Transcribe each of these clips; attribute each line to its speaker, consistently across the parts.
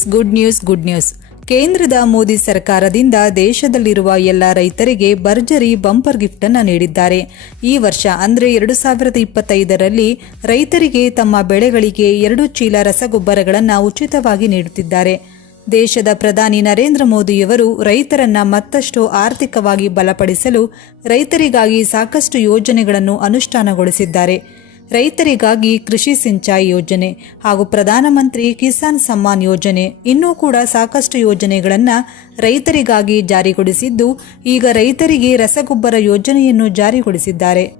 Speaker 1: News, good news good news. ಕೇಂದ್ರದ ಮೋದಿ ಸರ್ಕಾರದಿಂದ ದೇಶದಲ್ಲಿರುವ ಎಲ್ಲ ರೈತರಿಗೆ ಭರ್ಜರಿ ಬಂಪರ್ ಗಿಫ್ಟ್ ಅನ್ನು ನೀಡಿದ್ದಾರೆ. ಈ ವರ್ಷ ಅಂದರೆ ಎರಡು ಸಾವಿರದ ಇಪ್ಪತ್ತೈದರಲ್ಲಿ ರೈತರಿಗೆ ತಮ್ಮ ಬೆಳೆಗಳಿಗೆ ಎರಡು ಚೀಲ ರಸಗೊಬ್ಬರಗಳನ್ನು ಉಚಿತವಾಗಿ ನೀಡುತ್ತಿದ್ದಾರೆ. ದೇಶದ ಪ್ರಧಾನಿ ನರೇಂದ್ರ ಮೋದಿಯವರು ರೈತರನ್ನ ಮತ್ತಷ್ಟು ಆರ್ಥಿಕವಾಗಿ ಬಲಪಡಿಸಲು ರೈತರಿಗಾಗಿ ಸಾಕಷ್ಟು ಯೋಜನೆಗಳನ್ನು ಅನುಷ್ಠಾನಗೊಳಿಸಿದ್ದಾರೆ. ರೈತರಿಗಾಗಿ ಕೃಷಿ ಸಿಂಚಾಯಿ ಯೋಜನೆ ಹಾಗೂ ಪ್ರಧಾನಮಂತ್ರಿ ಕಿಸಾನ್ ಸಮ್ಮಾನ್ ಯೋಜನೆ ಇನ್ನೂ ಕೂಡ ಸಾಕಷ್ಟು ಯೋಜನೆಗಳನ್ನು ರೈತರಿಗಾಗಿ ಜಾರಿಗೊಳಿಸಿದ್ದು, ಈಗ ರೈತರಿಗೆ ರಸಗೊಬ್ಬರ ಯೋಜನೆಯನ್ನು ಜಾರಿಗೊಳಿಸಿದ್ದಾರೆ.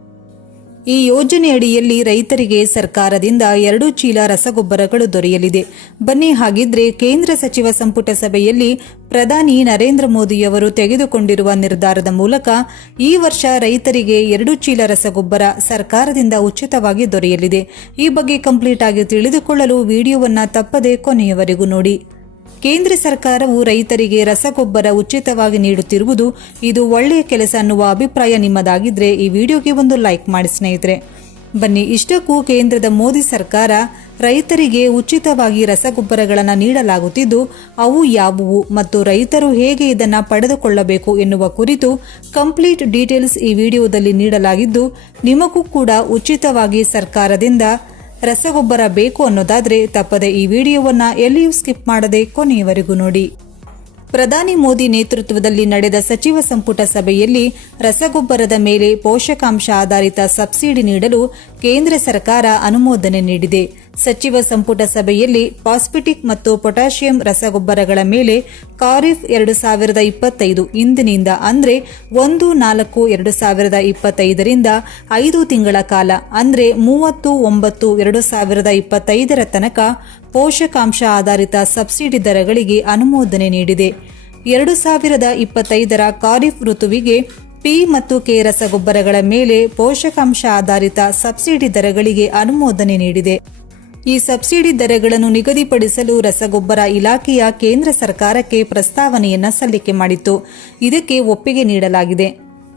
Speaker 1: ಈ ಯೋಜನೆಯಡಿಯಲ್ಲಿ ರೈತರಿಗೆ ಸರ್ಕಾರದಿಂದ ಎರಡು ಚೀಲ ರಸಗೊಬ್ಬರಗಳು ದೊರೆಯಲಿದೆ. ಬನ್ನಿ ಹಾಗಿದ್ರೆ ಕೇಂದ್ರ ಸಚಿವ ಸಂಪುಟ ಸಭೆಯಲ್ಲಿ ಪ್ರಧಾನಿ ನರೇಂದ್ರ ಮೋದಿಯವರು ತೆಗೆದುಕೊಂಡಿರುವ ನಿರ್ಧಾರದ ಮೂಲಕ ಈ ವರ್ಷ ರೈತರಿಗೆ ಎರಡು ಚೀಲ ರಸಗೊಬ್ಬರ ಸರ್ಕಾರದಿಂದ ಉಚಿತವಾಗಿ ದೊರೆಯಲಿದೆ. ಈ ಬಗ್ಗೆ ಕಂಪ್ಲೀಟ್ ಆಗಿ ತಿಳಿದುಕೊಳ್ಳಲು ವಿಡಿಯೋವನ್ನ ತಪ್ಪದೆ ಕೊನೆಯವರೆಗೂ ನೋಡಿ. ಕೇಂದ್ರ ಸರ್ಕಾರವು ರೈತರಿಗೆ ರಸಗೊಬ್ಬರ ಉಚಿತವಾಗಿ ನೀಡುತ್ತಿರುವುದು ಇದು ಒಳ್ಳೆಯ ಕೆಲಸ ಅನ್ನುವ ಅಭಿಪ್ರಾಯ ನಿಮ್ಮದಾಗಿದ್ರೆ ಈ ವಿಡಿಯೋಗೆ ಒಂದು ಲೈಕ್ ಮಾಡಿ ಸ್ನೇಹಿತರೆ. ಬನ್ನಿ, ಇಷ್ಟಕ್ಕೂ ಕೇಂದ್ರದ ಮೋದಿ ಸರ್ಕಾರ ರೈತರಿಗೆ ಉಚಿತವಾಗಿ ರಸಗೊಬ್ಬರಗಳನ್ನು ನೀಡಲಾಗುತ್ತಿದ್ದು, ಅವು ಯಾವುವು ಮತ್ತು ರೈತರು ಹೇಗೆ ಇದನ್ನು ಪಡೆದುಕೊಳ್ಳಬೇಕು ಎನ್ನುವ ಕುರಿತು ಕಂಪ್ಲೀಟ್ ಡೀಟೇಲ್ಸ್ ಈ ವಿಡಿಯೋದಲ್ಲಿ ನೀಡಲಾಗಿದ್ದು, ನಿಮಗೂ ಕೂಡ ಉಚಿತವಾಗಿ ಸರ್ಕಾರದಿಂದ ರಸಗೊಬ್ಬರ ಬೇಕು ಅನ್ನೋದಾದ್ರೆ ತಪ್ಪದೆ ಈ ವಿಡಿಯೋವನ್ನ ಎಲ್ಲಿಯೂ ಸ್ಕಿಪ್ ಮಾಡದೆ ಕೊನೆಯವರೆಗೂ ನೋಡಿ. ಪ್ರಧಾನಿ ಮೋದಿ ನೇತೃತ್ವದಲ್ಲಿ ನಡೆದ ಸಚಿವ ಸಂಪುಟ ಸಭೆಯಲ್ಲಿ ರಸಗೊಬ್ಬರದ ಮೇಲೆ ಪೋಷಕಾಂಶ ಆಧಾರಿತ ಸಬ್ಸಿಡಿ ನೀಡಲು ಕೇಂದ್ರ ಸರ್ಕಾರ ಅನುಮೋದನೆ ನೀಡಿದೆ. ಸಚಿವ ಸಂಪುಟ ಸಭೆಯಲ್ಲಿ ಪಾಸ್ಪಿಟಿಕ್ ಮತ್ತು ಪೊಟ್ಯಾಷಿಯಂ ರಸಗೊಬ್ಬರಗಳ ಮೇಲೆ ಖಾರಿಫ್ ಎರಡು ಸಾವಿರದ ಇಪ್ಪತ್ತೈದು ಇಂದಿನಿಂದ ಅಂದರೆ ಒಂದು ನಾಲ್ಕು ಎರಡು ಸಾವಿರದ ಇಪ್ಪತ್ತೈದರಿಂದ ಐದು ತಿಂಗಳ ಕಾಲ, ಅಂದರೆ ಮೂವತ್ತು ಒಂಬತ್ತು ಎರಡು ಸಾವಿರದ ಇಪ್ಪತ್ತೈದರ ತನಕ ಪೋಷಕಾಂಶ ಆಧಾರಿತ ಸಬ್ಸಿಡಿ ದರಗಳಿಗೆ ಅನುಮೋದನೆ ನೀಡಿದೆ. ಎರಡು ಸಾವಿರದ ಇಪ್ಪತ್ತೈದರ ಖಾರಿಫ್ ಋತುವಿಗೆ ಪಿ ಮತ್ತು ಕೆ ರಸಗೊಬ್ಬರಗಳ ಮೇಲೆ ಪೋಷಕಾಂಶ ಆಧಾರಿತ ಸಬ್ಸಿಡಿ ದರಗಳಿಗೆ ಅನುಮೋದನೆ ನೀಡಿದೆ. ಈ ಸಬ್ಸಿಡಿ ದರಗಳನ್ನು ನಿಗದಿಪಡಿಸಲು ರಸಗೊಬ್ಬರ ಇಲಾಖೆಯ ಕೇಂದ್ರ ಸರ್ಕಾರಕ್ಕೆ ಪ್ರಸ್ತಾವನೆಯನ್ನು ಸಲ್ಲಿಕೆ ಮಾಡಿತ್ತು. ಇದಕ್ಕೆ ಒಪ್ಪಿಗೆ ನೀಡಲಾಗಿದೆ.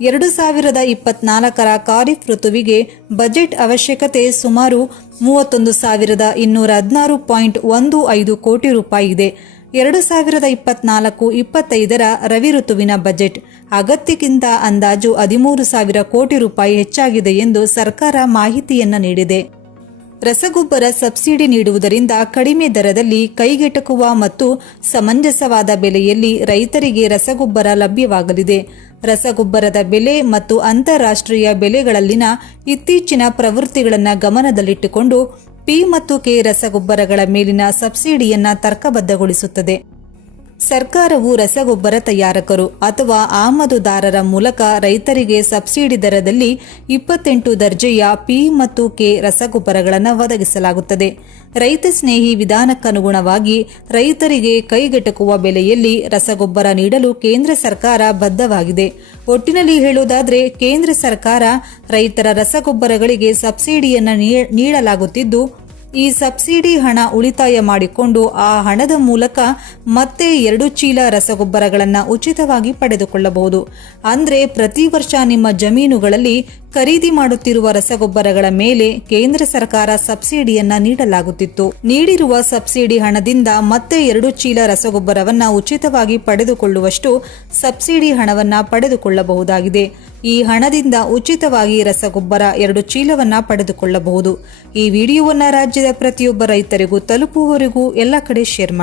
Speaker 1: ಎರಡು ಸಾವಿರದ ಇಪ್ಪತ್ನಾಲ್ಕರ ಖಾರಿಫ್ ಋತುವಿಗೆ ಬಜೆಟ್ ಅವಶ್ಯಕತೆ ಸುಮಾರು ಮೂವತ್ತೊಂದು ಸಾವಿರದ ಇನ್ನೂರ ಹದಿನಾರು ಪಾಯಿಂಟ್ ಒಂದು ಐದು ಕೋಟಿ ರೂಪಾಯಿ ಇದೆ. ಎರಡು ಸಾವಿರದ ಇಪ್ಪತ್ನಾಲ್ಕು ಇಪ್ಪತ್ತೈದರ ರವಿ ಋತುವಿನ ಬಜೆಟ್ ಅಗತ್ಯಕ್ಕಿಂತ ಅಂದಾಜು ಹದಿಮೂರು ಸಾವಿರ ಕೋಟಿ ರೂಪಾಯಿ ಹೆಚ್ಚಾಗಿದೆ ಎಂದು ಸರ್ಕಾರ ಮಾಹಿತಿಯನ್ನು ನೀಡಿದೆ. ರಸಗೊಬ್ಬರ ಸಬ್ಸಿಡಿ ನೀಡುವುದರಿಂದ ಕಡಿಮೆ ದರದಲ್ಲಿ ಕೈಗೆಟಕುವ ಮತ್ತು ಸಮಂಜಸವಾದ ಬೆಲೆಯಲ್ಲಿ ರೈತರಿಗೆ ರಸಗೊಬ್ಬರ ಲಭ್ಯವಾಗಲಿದೆ. ರಸಗೊಬ್ಬರದ ಬೆಲೆ ಮತ್ತು ಅಂತಾರಾಷ್ಟ್ರೀಯ ಬೆಲೆಗಳಲ್ಲಿನ ಇತ್ತೀಚಿನ ಪ್ರವೃತ್ತಿಗಳನ್ನು ಗಮನದಲ್ಲಿಟ್ಟುಕೊಂಡು ಪಿ ಮತ್ತು ಕೆ ರಸಗೊಬ್ಬರಗಳ ಮೇಲಿನ ಸಬ್ಸಿಡಿಯನ್ನು ತರ್ಕಬದ್ಧಗೊಳಿಸುತ್ತದೆ. ಸರ್ಕಾರವು ರಸಗೊಬ್ಬರ ತಯಾರಕರು ಅಥವಾ ಆಮದುದಾರರ ಮೂಲಕ ರೈತರಿಗೆ ಸಬ್ಸಿಡಿ ದರದಲ್ಲಿ ಇಪ್ಪತ್ತೆಂಟು ದರ್ಜೆಯ ಪಿ ಮತ್ತು ಕೆ ರಸಗೊಬ್ಬರಗಳನ್ನು ಒದಗಿಸಲಾಗುತ್ತದೆ. ರೈತ ಸ್ನೇಹಿ ವಿಧಾನಕ್ಕನುಗುಣವಾಗಿ ರೈತರಿಗೆ ಕೈಗೆಟಕುವ ಬೆಲೆಯಲ್ಲಿ ರಸಗೊಬ್ಬರ ನೀಡಲು ಕೇಂದ್ರ ಸರ್ಕಾರ ಬದ್ಧವಾಗಿದೆ. ಒಟ್ಟಿನಲ್ಲಿ ಹೇಳುವುದಾದರೆ, ಕೇಂದ್ರ ಸರ್ಕಾರ ರೈತರ ರಸಗೊಬ್ಬರಗಳಿಗೆ ಸಬ್ಸಿಡಿಯನ್ನು ನೀಡಲಾಗುತ್ತಿದ್ದು ಈ ಸಬ್ಸಿಡಿ ಹಣ ಉಳಿತಾಯ ಮಾಡಿಕೊಂಡು ಆ ಹಣದ ಮೂಲಕ ಮತ್ತೆ ಎರಡು ಚೀಲ ರಸಗೊಬ್ಬರಗಳನ್ನು ಉಚಿತವಾಗಿ ಪಡೆದುಕೊಳ್ಳಬಹುದು. ಅಂದರೆ ಪ್ರತಿ ವರ್ಷ ನಿಮ್ಮ ಜಮೀನುಗಳಲ್ಲಿ ಖರೀದಿ ಮಾಡುತ್ತಿರುವ ರಸಗೊಬ್ಬರಗಳ ಮೇಲೆ ಕೇಂದ್ರ ಸರ್ಕಾರ ಸಬ್ಸಿಡಿಯನ್ನ ನೀಡಲಾಗುತ್ತಿತ್ತು. ನೀಡಿರುವ ಸಬ್ಸಿಡಿ ಹಣದಿಂದ ಮತ್ತೆ ಎರಡು ಚೀಲ ರಸಗೊಬ್ಬರವನ್ನ ಉಚಿತವಾಗಿ ಪಡೆದುಕೊಳ್ಳುವಷ್ಟು ಸಬ್ಸಿಡಿ ಹಣವನ್ನ ಪಡೆದುಕೊಳ್ಳಬಹುದಾಗಿದೆ. ಈ ಹಣದಿಂದ ಉಚಿತವಾಗಿ ರಸಗೊಬ್ಬರ ಎರಡು ಚೀಲವನ್ನ ಪಡೆದುಕೊಳ್ಳಬಹುದು. ಈ ವಿಡಿಯೋವನ್ನ ರಾಜ್ಯದ ಪ್ರತಿಯೊಬ್ಬ ರೈತರಿಗೂ ತಲುಪುವವರೆಗೂ ಎಲ್ಲ ಕಡೆ ಶೇರ್ ಮಾಡಿ